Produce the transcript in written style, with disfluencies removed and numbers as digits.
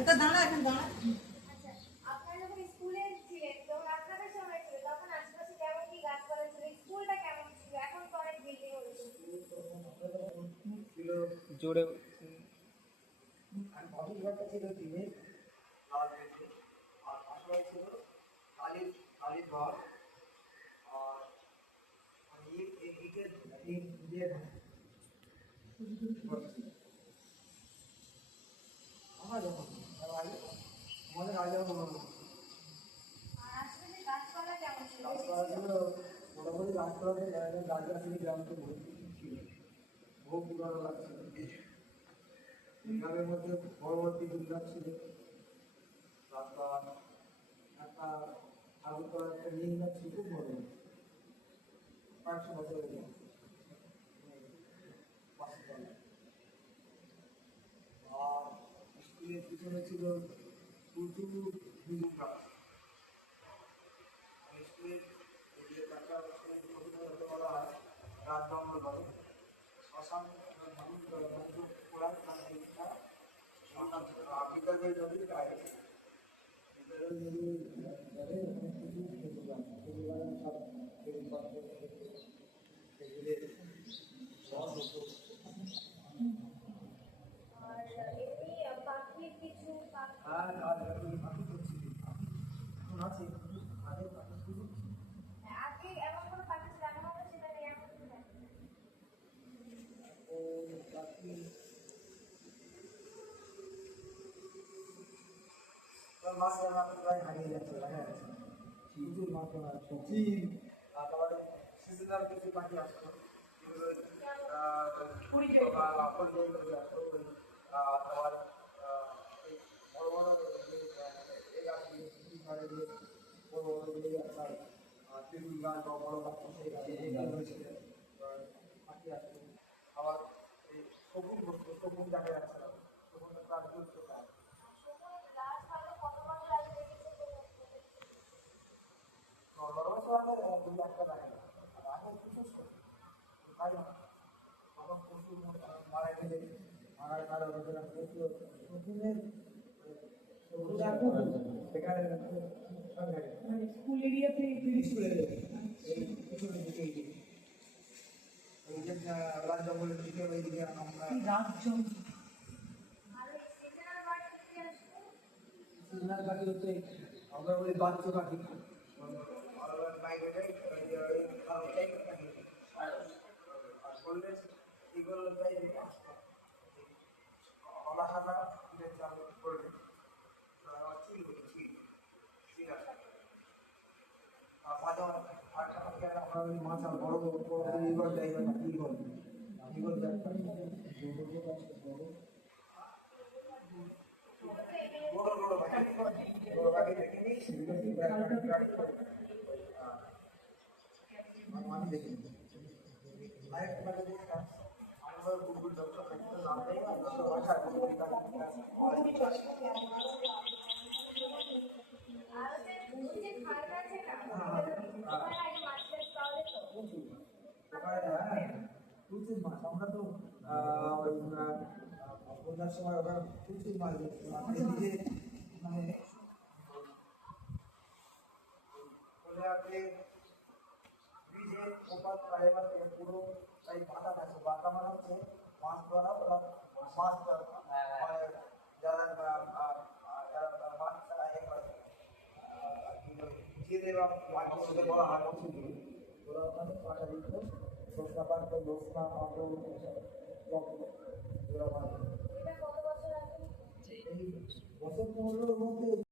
এটা দাঁড়া এখন দাঁড়া। আচ্ছা, আপনারা যখন স্কুলে ছিলেন যখন আপনাদের সময় ছিল তখন আশেপাশে কেমন কি গাছপালা ছিল, স্কুলটা কেমন ছিল? এখন তো অনেক বিল্ডিং হয়েছে। ছিল জোরে আর বাবুর ঘরটা ছিল টিনের আর আশেপাশে ছিল কালির কালির ঘর আর ইটের ইট দিয়ে আমার যখন আগে আমাদের আগে আর আশেপাশে গাছপালা কেমন ছিল? গাছপালা ছিল মোটামুটি গাছপালাতে গাছগাছালি গ্রামকে ভর্তি ছিল, বহু পুরানো লাগছিল। গ্রামের মধ্যে বড় বড় পিকুল গাছ ছিল, তারপর একটা আগরতলা একটা নীল গাছ ছিল, খুব বড় 500 বছরের গাছ। আর স্কুলের পিছনে ছিল প্রচুর খেজুর গাছ। স্কুলের যে একটা বলা হয় রাত জঙ্গল বলে শ্মশান মানুষ পোড়ায় বিদ্যালয় নদীর গায়ে বিদ্যালয় নদীর জলে অনেক কিছু খেজুর গাছ, খেজুর গাছ সব খেজুর গাছ খেজুরের সব আর এমনি পাখির কিছু আর পাখি করছি এখন আছে আগের পাখিগুলো আগে এমন কোনো পাখি ছিল আমার মনে সেটা নেই এমন কিছু থাকে। ও পাখি মাছ প্রায় হারিয়ে যাচ্ছে, দেখা যাচ্ছে প্রচুর মাছ সবজি। তারপরে সিজনাল কিছু পাখি আসতো যেগুলো পরিযায়ী করে আসতো, তোমার এই বড় বড় এই গাছগুলো ঘরে দিয়ে বড় বড় যে আপনার তেঁতুল গাছ বা বড় গাছ সেই গাছে হয়েছিল পাখি আসতো। আবার এই শকুন বসতো, শকুন দেখা যাচ্ছে না, শকুনটা প্রায় বিলুপ্ত প্রায়। গাছ হয়তো কত বছর আগে দেখেছে দুই একটা দেখা যায় আর আগে প্রচুর শকুন, তাই না? তখন প্রচুর মারা গেলে মারার কারণে প্রচুর শকুনের সেখানে মানে স্কুল এরিয়াতে স্কুলে এই পিছনের দিকে এই যে রাজ জঙ্গলের দিকে ওই দিকে আমরা রাত জঙ্গল আর ওই সিজনাল বার্ড কি আসতো? সিজনাল পাখি হচ্ছে আমরা বলি বাচ্চা পাখি, মাছ আর বড় বড় ইগল টাইপের ইগল ইগল বড় বড় পাখি বড় পাখি দেখিনি আমি দেখিনি আরেকটা পাখি দেখতাম আমরা গুগল ডক্টর একটা নাম দেয় ভাষা আর ওই যে খাল আছে না ওখানে আগে মাছ টাছ পাওয়া যেত। প্রচুর মাছ, আমরা তো বন্যার সময় ওখানে প্রচুর মাছ নিজে মানে ব্রিজে ওপার পাড়েবার থেকে পুরো এই বাতা আছে, বাতা মানে হচ্ছে মাছ ধরা, ওরা মাছ যারা মাছ খেতে বা মাছ বলা হয় ওরা ওখানে পাটা দিত, সস্তা পাট লোসনা পাঁপড় ওরা মাছ এটা কত বছর আগে? এই বছর 15-র মধ্যে